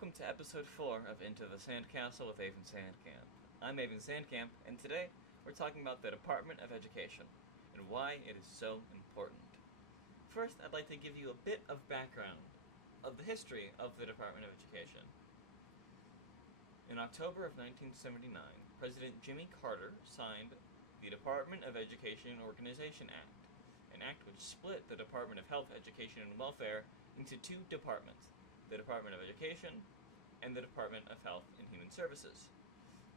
welcome to episode 4 of Into the SandKastle with Avon Sandkamp. I'm Avon Sandkamp, and today we're talking about the Department of Education and why it is so important. First, I'd like to give you a bit of background of the history of the Department of Education. In October of 1979, President Jimmy Carter signed the Department of Education Organization Act, an act which split the Department of Health, Education, and Welfare into two departments, the Department of Education and the Department of Health and Human Services.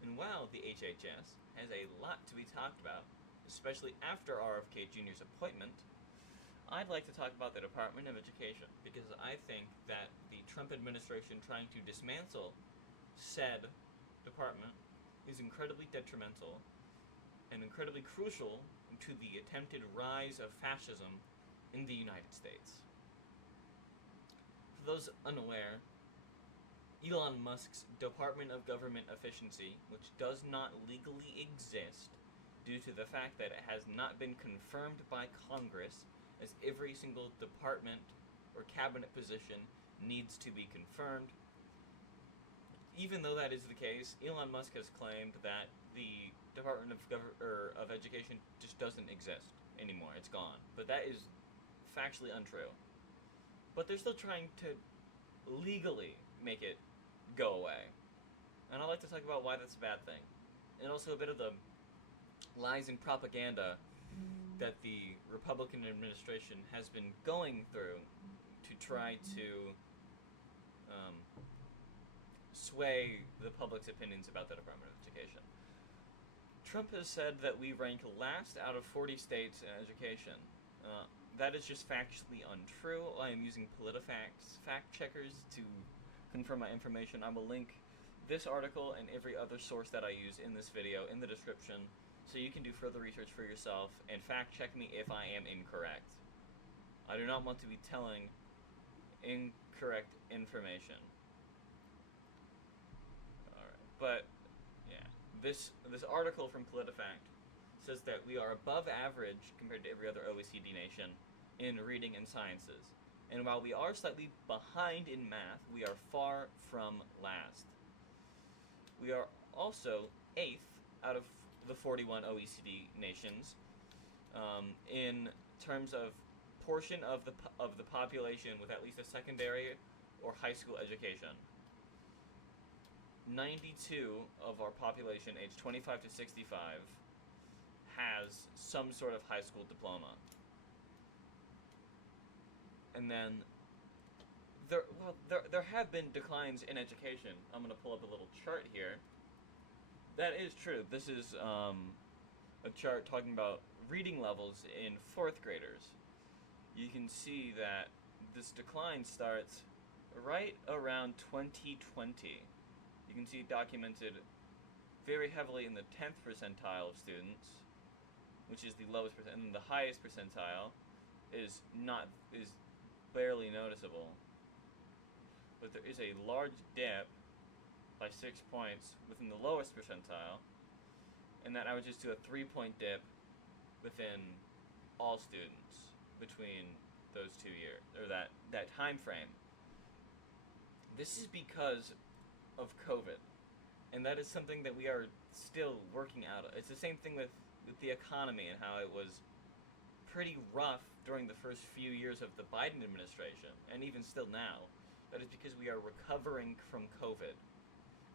And while the HHS has a lot to be talked about, especially after RFK Jr.'s appointment, I'd like to talk about the Department of Education because I think that the Trump administration trying to dismantle said department is incredibly detrimental and incredibly crucial to the attempted rise of fascism in the United States. For those unaware, Elon Musk's Department of Government Efficiency, which does not legally exist due to the fact that it has not been confirmed by Congress, as every single department or cabinet position needs to be confirmed. Even though that is the case, Elon Musk has claimed that the Department of Education just doesn't exist anymore. It's gone. But that is factually untrue. But they're still trying to legally make it go away. And I'd like to talk about why that's a bad thing. And also a bit of the lies and propaganda that the Republican administration has been going through to try to sway the public's opinions about the Department of Education. Trump has said that we rank last out of 40 states in education. That is just factually untrue. I am using PolitiFact's fact checkers to confirm my information. I will link this article and every other source that I use in this video in the description so you can do further research for yourself and fact check me if I am incorrect. I do not want to be telling incorrect information. Alright, but yeah, this article from PolitiFact says that we are above average compared to every other OECD nation in reading and sciences. And while we are slightly behind in math, we are far from last. We are also 8th out of the 41 OECD nations in terms of portion of the population with at least a secondary or high school education. 92 of our population aged 25 to 65 has some sort of high school diploma. And then there have been declines in education. I'm going to pull up a little chart here. That is true. This is a chart talking about reading levels in 4th graders. You can see that this decline starts right around 2020. You can see it documented very heavily in the 10th percentile of students, which is the lowest percent, and the highest percentile is barely noticeable. But there is a large dip by 6 points within the lowest percentile, and that averages to a 3-point dip within all students between those 2 years, or that time frame. This is because of COVID, and that is something that we are still working out. It's the same thing with the economy and how it was pretty rough during the first few years of the Biden administration, and even still now. That is because we are recovering from COVID.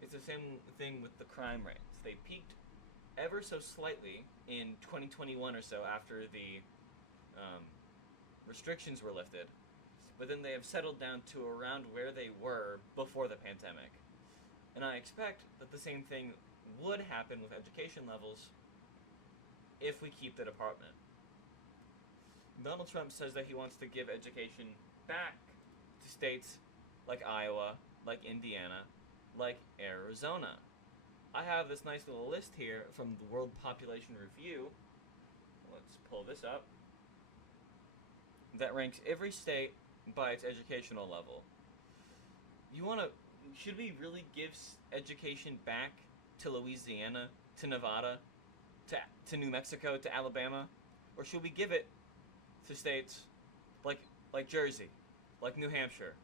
It's the same thing with the crime rates. They peaked ever so slightly in 2021 or so after the restrictions were lifted, but then they have settled down to around where they were before the pandemic. And I expect that the same thing would happen with education levels if we keep the department. Donald Trump says that he wants to give education back to states like Iowa, like Indiana, like Arizona. I have this nice little list here from the World Population Review. Let's pull this up. That ranks every state by its educational level. Should we really give education back to Louisiana, to Nevada, to New Mexico, to Alabama? Or should we give it to states like Jersey, like New Hampshire,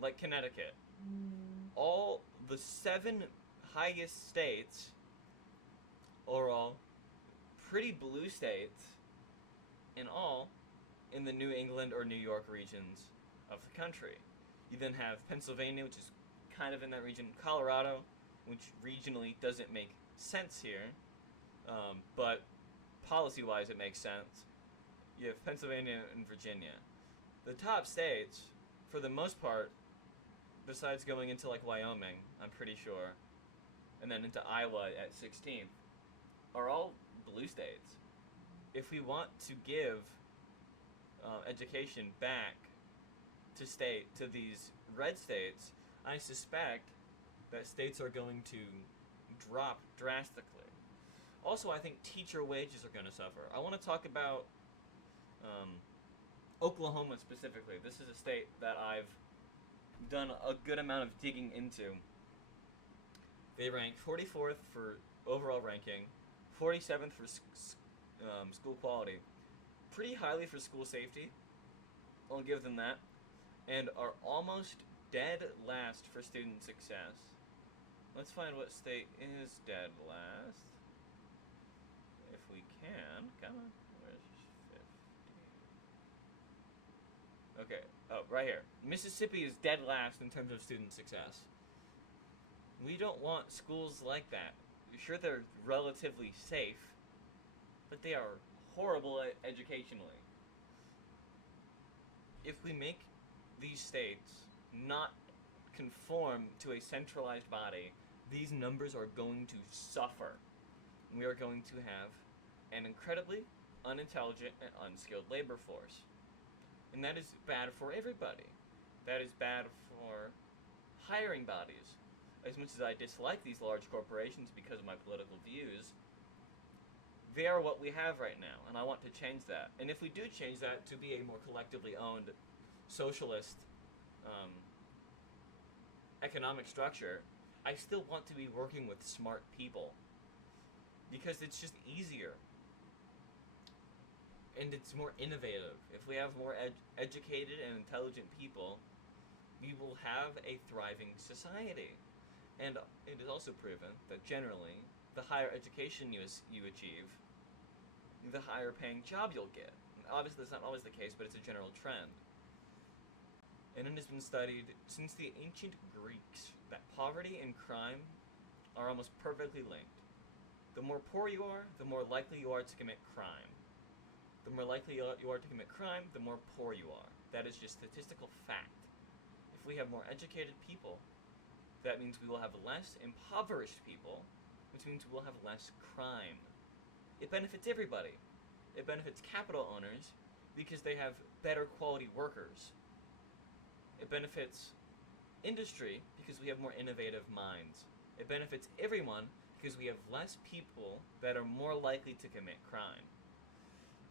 like Connecticut, all the 7 highest states are all pretty blue states, in all in the New England or New York regions of the country. You then have Pennsylvania, which is kind of in that region, Colorado, which regionally doesn't make sense here, but policy-wise it makes sense. You have Pennsylvania and Virginia. The top states, for the most part, besides going into like Wyoming, I'm pretty sure, and then into Iowa at 16th, are all blue states. If we want to give education back to these red states, I suspect that states are going to drop drastically. Also, I think teacher wages are going to suffer. I want to talk about Oklahoma specifically. This is a state that I've done a good amount of digging into. They rank 44th for overall ranking, 47th for school quality, pretty highly for school safety, I'll give them that, and are almost dead last for student success. Let's find what state is dead last. If we can. Come on. Where's 50? Okay. Oh, right here. Mississippi is dead last in terms of student success. We don't want schools like that. Sure, they're relatively safe, but they are horrible educationally. If we make these states not conform to a centralized body, these numbers are going to suffer. We are going to have an incredibly unintelligent and unskilled labor force. And that is bad for everybody. That is bad for hiring bodies. As much as I dislike these large corporations because of my political views, they are what we have right now, and I want to change that. And if we do change that to be a more collectively owned socialist economic structure, I still want to be working with smart people because it's just easier and it's more innovative. If we have more educated and intelligent people, we will have a thriving society. And it is also proven that generally, the higher education you achieve, the higher paying job you'll get. And obviously, that's not always the case, but it's a general trend. And it has been studied since the ancient Greeks that poverty and crime are almost perfectly linked. The more poor you are, the more likely you are to commit crime. The more likely you are to commit crime, the more poor you are. That is just statistical fact. If we have more educated people, that means we will have less impoverished people, which means we will have less crime. It benefits everybody. It benefits capital owners because they have better quality workers. It benefits industry because we have more innovative minds. It benefits everyone because we have less people that are more likely to commit crime.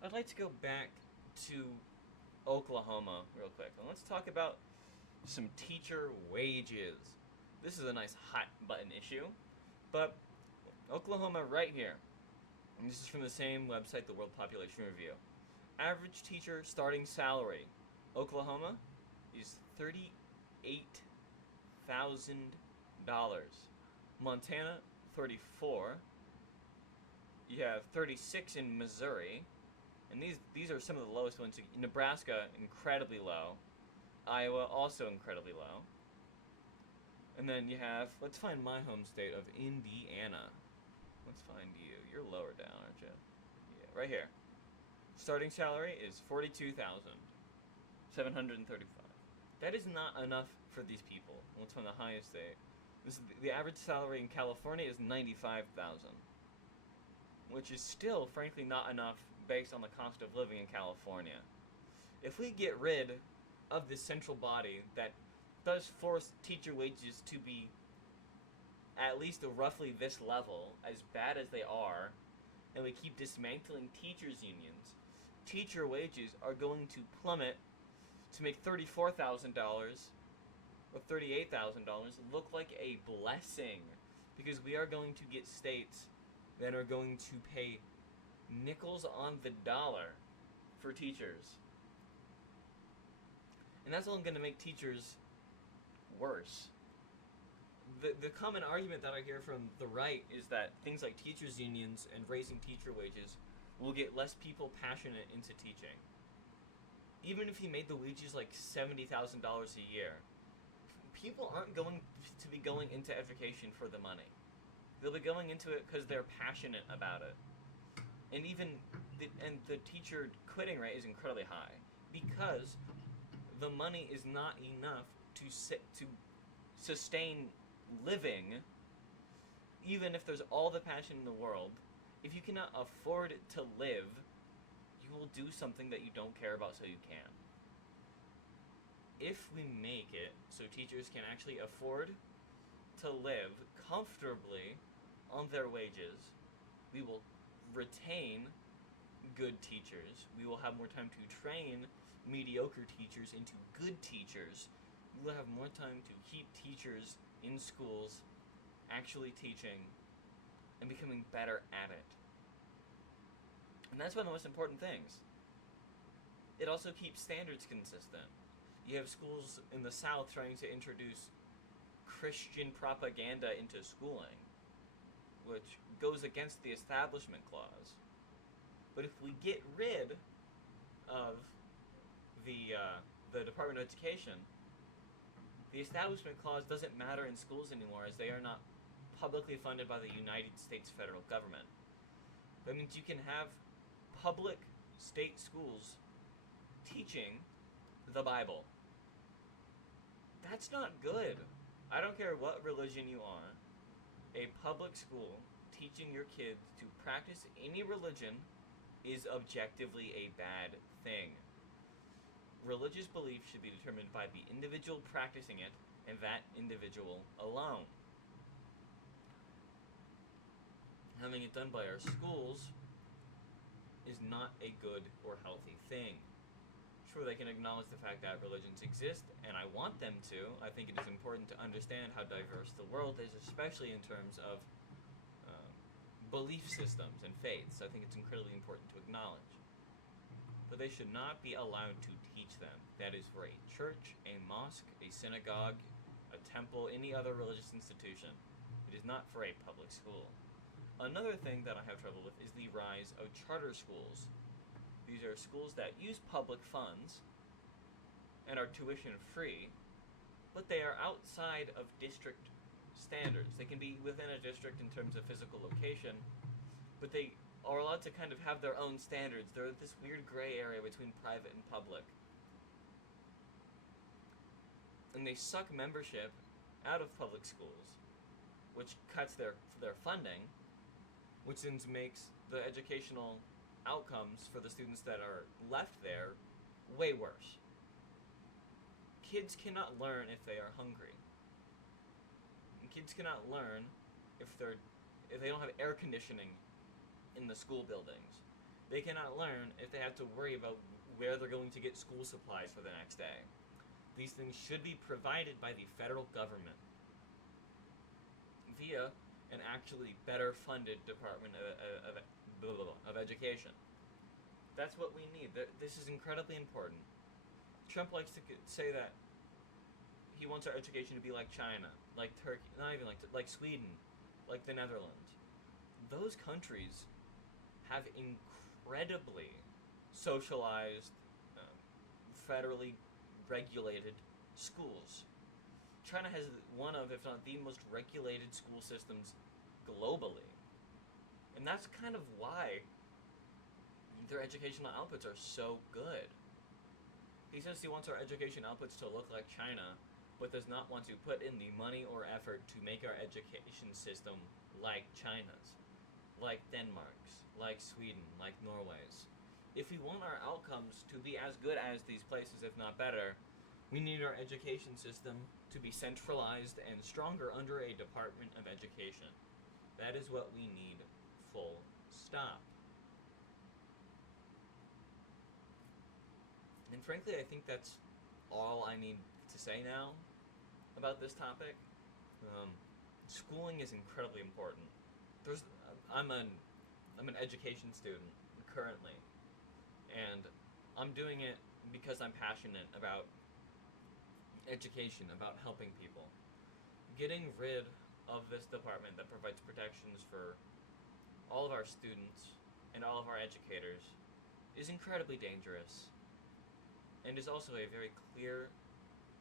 I'd like to go back to Oklahoma real quick, and let's talk about some teacher wages. This is a nice hot button issue, but Oklahoma right here, and this is from the same website, the World Population Review. Average teacher starting salary, Oklahoma, is $38,000. Montana, 34. You have 36 in Missouri, and these are some of the lowest ones. Nebraska, incredibly low. Iowa, also incredibly low. And then you have, let's find my home state of Indiana. Let's find you. You're lower down, aren't you? Yeah, right here. Starting salary is $42,735. That is not enough for these people. Let's find the highest state. The average salary in California is $95,000, which is still, frankly, not enough based on the cost of living in California. If we get rid of this central body that does force teacher wages to be at least roughly this level, as bad as they are, and we keep dismantling teachers' unions, teacher wages are going to plummet to make $34,000 or $38,000 look like a blessing, because we are going to get states that are going to pay nickels on the dollar for teachers. And that's only going to make teachers worse. the common argument that I hear from the right is that things like teachers' unions and raising teacher wages will get less people passionate into teaching. Even if you made the wages like $70,000 a year, people aren't going to be going into education for the money. They'll be going into it because they're passionate about it. And even the teacher quitting rate is incredibly high because the money is not enough to sustain living. Even if there's all the passion in the world, if you cannot afford to live, you will do something that you don't care about so you can. If we make it so teachers can actually afford to live comfortably on their wages, we will retain good teachers. We will have more time to train mediocre teachers into good teachers. We will have more time to keep teachers in schools actually teaching and becoming better at it. And that's one of the most important things. It also keeps standards consistent. You have schools in the South trying to introduce Christian propaganda into schooling, which goes against the Establishment Clause. But if we get rid of the Department of Education, the Establishment Clause doesn't matter in schools anymore, as they are not publicly funded by the United States federal government. That means you can have public state schools teaching the Bible. That's not good. I don't care what religion you are. A public school teaching your kids to practice any religion is objectively a bad thing. Religious belief should be determined by the individual practicing it and that individual alone. Having it done by our schools is not a good or healthy thing. Sure, they can acknowledge the fact that religions exist, and I want them to. I think it is important to understand how diverse the world is, especially in terms of belief systems and faiths. I think it's incredibly important to acknowledge. But they should not be allowed to teach them. That is for a church, a mosque, a synagogue, a temple, any other religious institution. It is not for a public school. Another thing that I have trouble with is the rise of charter schools. These are schools that use public funds and are tuition free, but they are outside of district standards. They can be within a district in terms of physical location, but they are allowed to kind of have their own standards. They're this weird gray area between private and public. And they suck membership out of public schools, which cuts their funding, which then makes the educational outcomes for the students that are left there way worse. Kids cannot learn if they are hungry. And kids cannot learn if they don't have air conditioning in the school buildings. They cannot learn if they have to worry about where they're going to get school supplies for the next day. These things should be provided by the federal government via an actually better funded Department of Education. That's what we need. This is incredibly important. Trump likes to say that he wants our education to be like China, like Turkey, not even like Sweden, like the Netherlands. Those countries have incredibly socialized, federally regulated schools. China has one of, if not the most regulated school systems globally. And that's kind of why their educational outputs are so good. He says he wants our education outputs to look like China, but does not want to put in the money or effort to make our education system like China's, like Denmark's, like Sweden, like Norway's. If we want our outcomes to be as good as these places, if not better, we need our education system to be centralized and stronger under a Department of Education. That is what we need, full stop. And frankly, I think that's all I need to say now about this topic. Schooling is incredibly important. I'm an education student currently, and I'm doing it because I'm passionate about education, about helping people. getting rid of this department that provides protections for all of our students and all of our educators is incredibly dangerous, and is also a very clear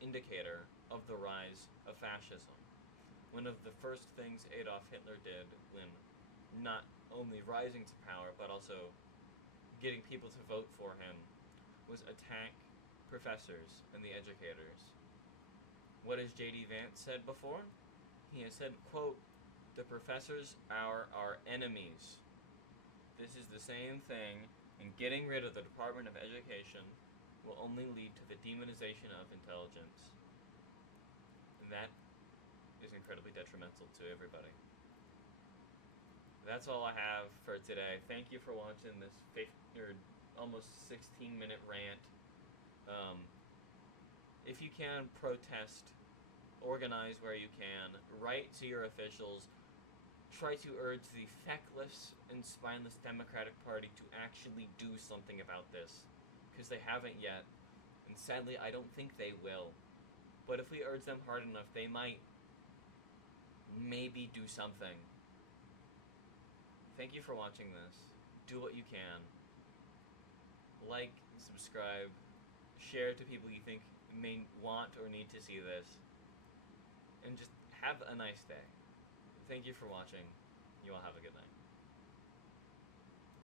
indicator of the rise of fascism. One of the first things Adolf Hitler did when not only rising to power but also getting people to vote for him was attack professors and the educators. What has J.D. Vance said before? He has said, quote, "The professors are our enemies." This is the same thing, and getting rid of the Department of Education will only lead to the demonization of intelligence. And that is incredibly detrimental to everybody. That's all I have for today. Thank you for watching this almost 16-minute rant. If you can, protest, organize where you can, write to your officials, try to urge the feckless and spineless Democratic Party to actually do something about this, because they haven't yet, and sadly I don't think they will. But if we urge them hard enough, they might maybe do something. Thank you for watching this. Do what you can. Like, subscribe, share to people you think may want or need to see this, and just have a nice day. Thank you for watching. You all have a good night.